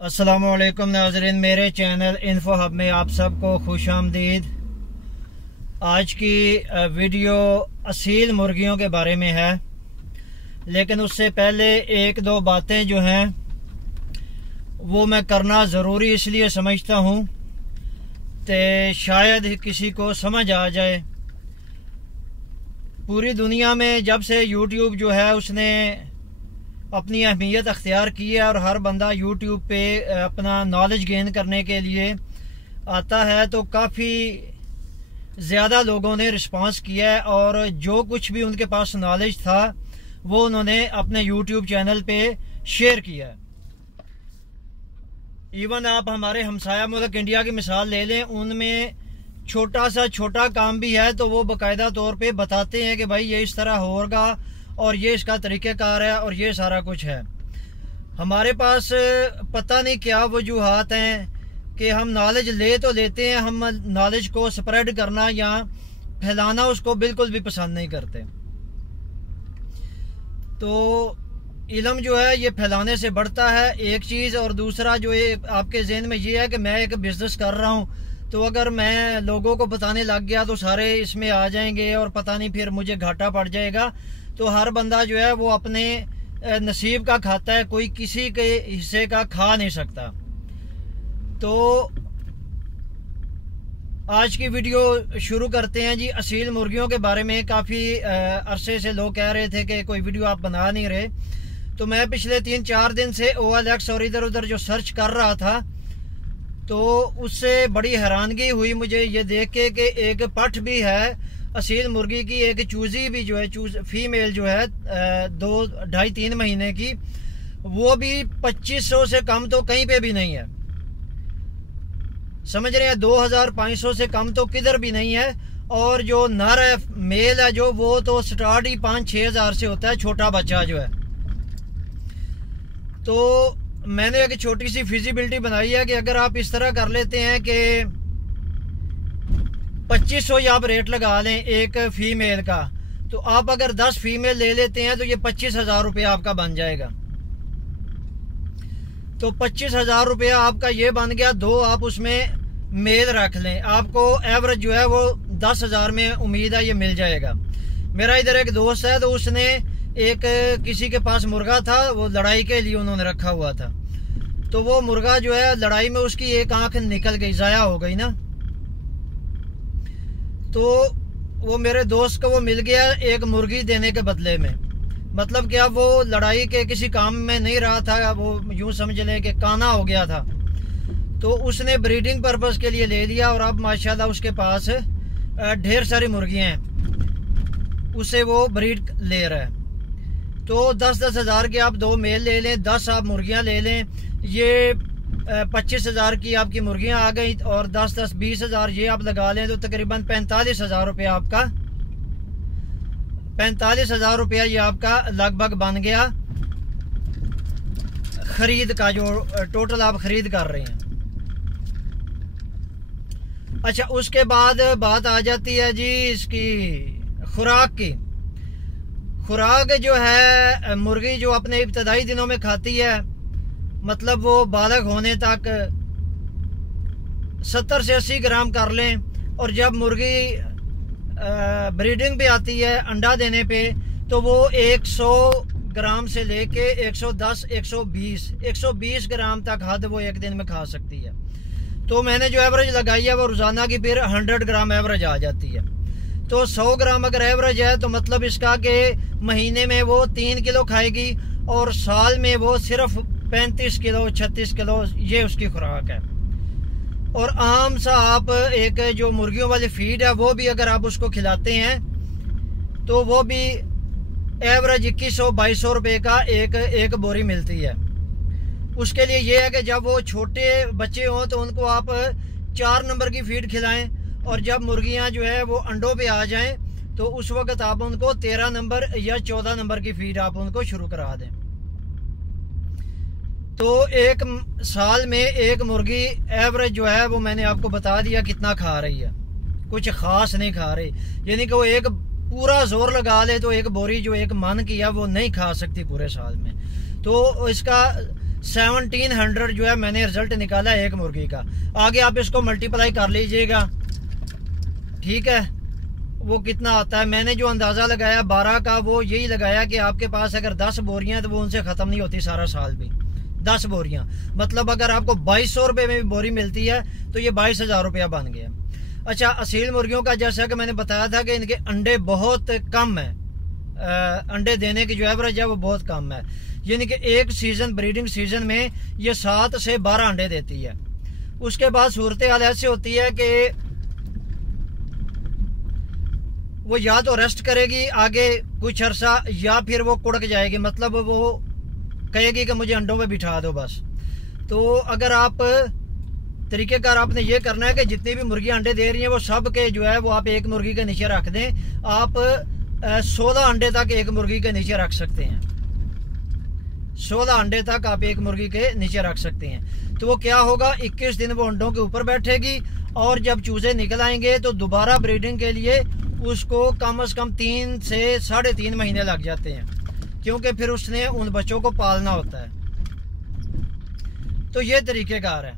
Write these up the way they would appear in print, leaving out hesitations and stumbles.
अस्सलामुअलैकुम नाज़रीन, मेरे चैनल इन्फो हब में आप सबको खुश आमदीद। आज की वीडियो असील मुर्गियों के बारे में है, लेकिन उससे पहले एक दो बातें जो हैं वो मैं करना ज़रूरी इसलिए समझता हूँ कि शायद किसी को समझ आ जाए। पूरी दुनिया में जब से यूट्यूब जो है उसने अपनी अहमियत अख्तियार की है और हर बंदा यूट्यूब पे अपना नॉलेज गेन करने के लिए आता है, तो काफ़ी ज़्यादा लोगों ने रिस्पांस किया है और जो कुछ भी उनके पास नॉलेज था वो उन्होंने अपने यूट्यूब चैनल पे शेयर किया है। इवन आप हमारे हमसाया मुल्क इंडिया की मिसाल ले लें, उनमें छोटा काम भी है तो वो बाकायदा तौर पे बताते हैं कि भाई ये इस तरह होगा और ये इसका तरीक़ेकार है और ये सारा कुछ है। हमारे पास पता नहीं क्या वजूहात हैं कि हम नॉलेज ले तो लेते हैं, हम नॉलेज को स्प्रेड करना या फैलाना उसको बिल्कुल भी पसंद नहीं करते। तो इल्म जो है ये फैलाने से बढ़ता है, एक चीज़। और दूसरा जो ये आपके जहन में ये है कि मैं एक बिज़नेस कर रहा हूँ, तो अगर मैं लोगों को बताने लग गया तो सारे इसमें आ जाएंगे और पता नहीं फिर मुझे घाटा पड़ जाएगा। तो हर बंदा जो है वो अपने नसीब का खाता है, कोई किसी के हिस्से का खा नहीं सकता। तो आज की वीडियो शुरू करते हैं जी। असील मुर्गियों के बारे में काफ़ी अरसे से लोग कह रहे थे कि कोई वीडियो आप बना नहीं रहे, तो मैं पिछले 3-4 दिन से OLX और इधर उधर जो सर्च कर रहा था तो उससे बड़ी हैरानगी हुई मुझे ये देख के कि एक पठ भी है असील मुर्गी की, एक चूज़ी भी जो है फीमेल जो है 2-2.5-3 महीने की, वो भी 2500 से कम तो कहीं पे भी नहीं है। समझ रहे हैं, 2500 से कम तो किधर भी नहीं है। और जो नर है मेल है जो, वो तो स्टार्ट ही 5-6 हज़ार से होता है, छोटा बच्चा जो है। तो मैंने एक छोटी सी फिजिबिलिटी बनाई है कि अगर आप इस तरह कर लेते हैं कि 2500 या आप रेट लगा लें एक फीमेल का, तो आप अगर 10 फीमेल ले लेते हैं तो ये 25,000 रुपया आपका बन जाएगा। तो 25,000 रुपया आपका ये बन गया। 2 आप उसमें मेल रख लें, आपको एवरेज जो है वो 10,000 में उम्मीद है ये मिल जाएगा। मेरा इधर एक दोस्त है, तो उसने एक किसी के पास मुर्गा था, वो लड़ाई के लिए उन्होंने रखा हुआ था। तो वो मुर्गा जो है लड़ाई में उसकी एक आंख निकल गई, ज़ाया हो गई ना। तो वो मेरे दोस्त को वो मिल गया एक मुर्गी देने के बदले में। मतलब क्या, वो लड़ाई के किसी काम में नहीं रहा था, वो यूं समझ लें कि काना हो गया था। तो उसने ब्रीडिंग पर्पस के लिए ले लिया और अब माशाल्लाह उसके पास ढेर सारी मुर्गियां हैं, उसे वो ब्रीड ले रहा है। तो 10-10 हज़ार के आप 2 मेल ले लें, 10 आप मुर्गियां ले लें, ये 25,000 की आपकी मुर्गियां आ गई और 10-20 हज़ार ये आप लगा लें तो तकरीबन 45,000 रुपया आपका 45,000 रुपया ये आपका लगभग बन गया खरीद का, जो टोटल आप खरीद कर रहे हैं। अच्छा, उसके बाद बात आ जाती है जी इसकी खुराक की। खुराक जो है मुर्गी जो अपने इब्तदाई दिनों में खाती है, मतलब वो बालग होने तक 70 से 80 ग्राम कर लें, और जब मुर्गी ब्रीडिंग पे आती है अंडा देने पे, तो वो 100 ग्राम से लेके 110, 120 ग्राम तक हद वो एक दिन में खा सकती है। तो मैंने जो एवरेज लगाई है वो रोज़ाना की फिर 100 ग्राम एवरेज आ जाती है। तो 100 ग्राम अगर एवरेज है तो मतलब इसका कि महीने में वो 3 किलो खाएगी और साल में वो सिर्फ 35 किलो 36 किलो ये उसकी खुराक है। और आम सा आप एक जो मुर्गियों वाली फीड है वो भी अगर आप उसको खिलाते हैं तो वो भी एवरेज 2100-2200 रुपये का एक बोरी मिलती है। उसके लिए ये है कि जब वो छोटे बच्चे हों तो उनको आप 4 नंबर की फीड खिलाएं, और जब मुर्गियां जो है वो अंडों पे आ जाएं तो उस वक्त आप उनको 13 नंबर या 14 नंबर की फीड आप उनको शुरू करा दें। तो एक साल में एक मुर्गी एवरेज जो है वो मैंने आपको बता दिया कितना खा रही है, कुछ ख़ास नहीं खा रही। यानी कि वो एक पूरा जोर लगा ले तो एक बोरी जो एक मन की है वो नहीं खा सकती पूरे साल में। तो इसका 1700 जो है मैंने रिजल्ट निकाला एक मुर्गी का। आगे आप इसको मल्टीप्लाई कर लीजिएगा, ठीक है, वो कितना आता है। मैंने जो अंदाज़ा लगाया 12 का, वो यही लगाया कि आपके पास अगर 10 बोरियां तो वो उनसे ख़त्म नहीं होती सारा साल भी। 10 बोरियां मतलब अगर आपको 2200 रुपये में भी बोरी मिलती है तो ये 22,000 रुपया बन गया। अच्छा, असील मुर्गियों का जैसा कि मैंने बताया था कि इनके अंडे बहुत कम है, अंडे देने की जो एवरेज है वो बहुत कम है, यानी कि एक सीज़न ब्रीडिंग सीजन में ये 7 से 12 अंडे देती है। उसके बाद सूरत हाल ऐसी होती है कि वो या तो रेस्ट करेगी आगे कुछ अरसा, या फिर वो कुड़क जाएगी, मतलब वो कहेगी कि मुझे अंडों में बिठा दो बस। तो अगर आप तरीक़ेकार आपने ये करना है कि जितनी भी मुर्गियां अंडे दे रही हैं वो सब के जो है वो आप एक मुर्गी के नीचे रख दें। आप 16 अंडे तक एक मुर्गी के नीचे रख सकते हैं, 16 अंडे तक आप एक मुर्गी के नीचे रख सकते हैं। तो वो क्या होगा, 21 दिन वो अंडों के ऊपर बैठेगी और जब चूजे निकल आएंगे तो दोबारा ब्रीडिंग के लिए उसको कम से कम 3 से 3.5 महीने लग जाते हैं, क्योंकि फिर उसने उन बच्चों को पालना होता है। तो ये तरीक़ेकार है।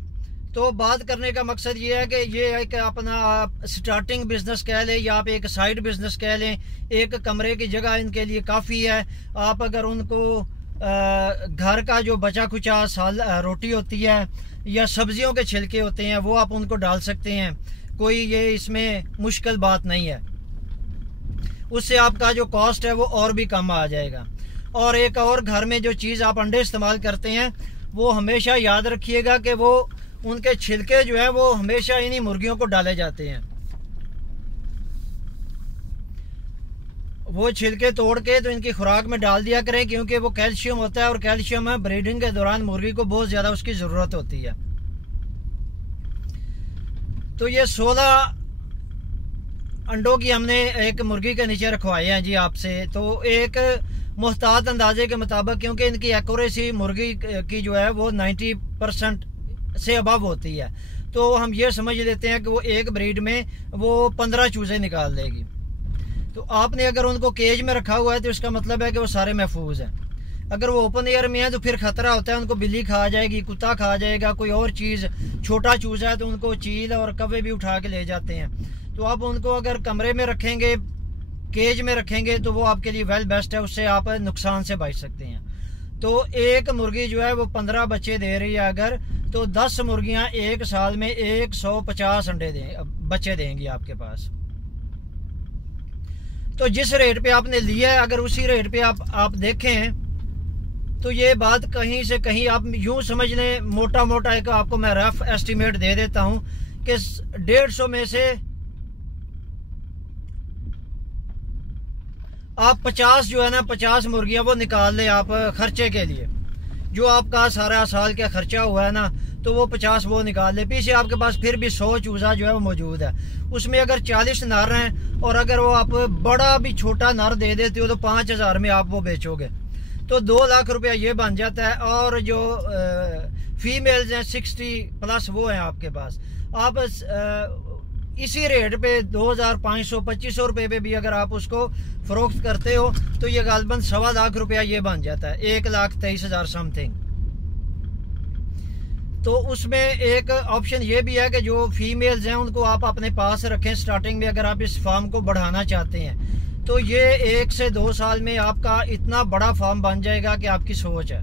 तो बात करने का मकसद ये है कि ये एक अपना आप स्टार्टिंग बिजनेस कह लें या आप एक साइड बिजनेस कह लें, एक कमरे की जगह इनके लिए काफ़ी है। आप अगर उनको घर का जो बचा खुचा रोटी होती है या सब्जियों के छिलके होते हैं वो आप उनको डाल सकते हैं, कोई ये इसमें मुश्किल बात नहीं है। उससे आपका जो कॉस्ट है वो और भी कम आ जाएगा। और एक और, घर में जो चीज़ आप अंडे इस्तेमाल करते हैं वो हमेशा याद रखिएगा कि वो उनके छिलके जो है वो हमेशा इन्हीं मुर्गियों को डाले जाते हैं। वो छिलके तोड़ के तो इनकी खुराक में डाल दिया करें, क्योंकि वो कैल्शियम होता है और कैल्शियम है ब्रीडिंग के दौरान मुर्गी को बहुत ज़्यादा उसकी ज़रूरत होती है। तो ये 16 अंडों की हमने एक मुर्गी के नीचे रखवाए हैं जी आपसे। तो एक मुहतात अंदाजे के मुताबिक, क्योंकि इनकी एक्यूरेसी मुर्गी की जो है वो 90% से अबव होती है, तो हम ये समझ लेते हैं कि वो एक ब्रीड में वो 15 चूजे निकाल देगी। तो आपने अगर उनको केज में रखा हुआ है तो इसका मतलब है कि वो सारे महफूज हैं। अगर वो ओपन एयर में है तो फिर खतरा होता है, उनको बिल्ली खा जाएगी, कुत्ता खा जाएगा, कोई और चीज़, छोटा चूजा है तो उनको चील और कौवे भी उठा के ले जाते हैं। तो आप उनको अगर कमरे में रखेंगे, केज में रखेंगे तो वो आपके लिए वेल बेस्ट है, उससे आप नुकसान से बच सकते हैं। तो एक मुर्गी जो है वो 15 बच्चे दे रही है अगर, तो 10 मुर्गियां एक साल में 150 अंडे बच्चे देंगी आपके पास। तो जिस रेट पे आपने लिया है अगर उसी रेट पे आप देखें तो ये बात कहीं से कहीं आप यूं समझ लें, मोटा मोटा एक आपको मैं रफ एस्टीमेट दे देता हूं कि 150 में से आप 50 जो है ना 50 मुर्गियां वो निकाल लें आप खर्चे के लिए, जो आपका सारा साल का खर्चा हुआ है ना, तो वो 50 वो निकाल ले। पीछे आपके पास फिर भी 100 चूजा जो है वो मौजूद है। उसमें अगर 40 नर हैं और अगर वो आप बड़ा भी छोटा नर दे देते हो तो 5000 में आप वो बेचोगे तो 2 लाख रुपया ये बन जाता है। और जो फीमेल्स हैं 60+ वो हैं आपके पास। आप इसी रेट पे 2500-2500 रुपये पे भी अगर आप उसको फरोख्त करते हो तो ये गालबन 1.25 लाख रुपया ये बन जाता है, 1,23,000 समथिंग। तो उसमें एक ऑप्शन ये भी है कि जो फीमेल्स हैं उनको आप अपने पास रखें स्टार्टिंग में, अगर आप इस फार्म को बढ़ाना चाहते हैं तो ये 1 से 2 साल में आपका इतना बड़ा फार्म बन जाएगा कि आपकी सोच है।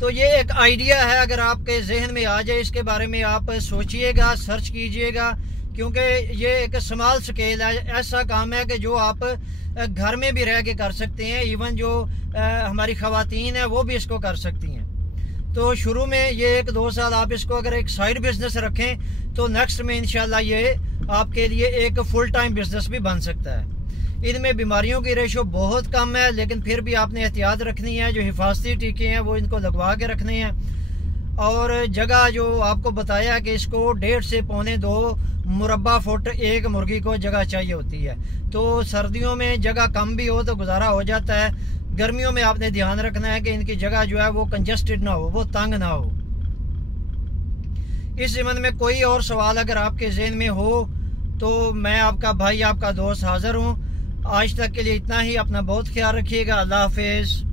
तो ये एक आइडिया है, अगर आपके जहन में आ जाए इसके बारे में आप सोचिएगा, सर्च कीजिएगा, क्योंकि ये एक स्मॉल स्केल है, ऐसा काम है कि जो आप घर में भी रह के कर सकते हैं। इवन जो हमारी ख़वातीन है वो भी इसको कर सकती हैं। तो शुरू में ये 1-2 साल आप इसको अगर एक साइड बिजनेस रखें तो नेक्स्ट में इंशाल्लाह ये आपके लिए एक फुल टाइम बिजनेस भी बन सकता है। इनमें बीमारियों की रेशो बहुत कम है, लेकिन फिर भी आपने एहतियात रखनी है। जो हिफाजती टीके हैं वो इनको लगवा के रखने हैं। और जगह जो आपको बताया कि इसको 1.5 से 1.25 मुरब्बा फुट एक मुर्गी को जगह चाहिए होती है। तो सर्दियों में जगह कम भी हो तो गुजारा हो जाता है, गर्मियों में आपने ध्यान रखना है कि इनकी जगह जो है वो कंजस्टेड ना हो, वो तंग ना हो। इस ज़िम्न में कोई और सवाल अगर आपके जहन में हो तो मैं आपका भाई, आपका दोस्त हाजिर हूँ। आज तक के लिए इतना ही। अपना बहुत ख्याल रखिएगा। अल्लाह हाफिज़।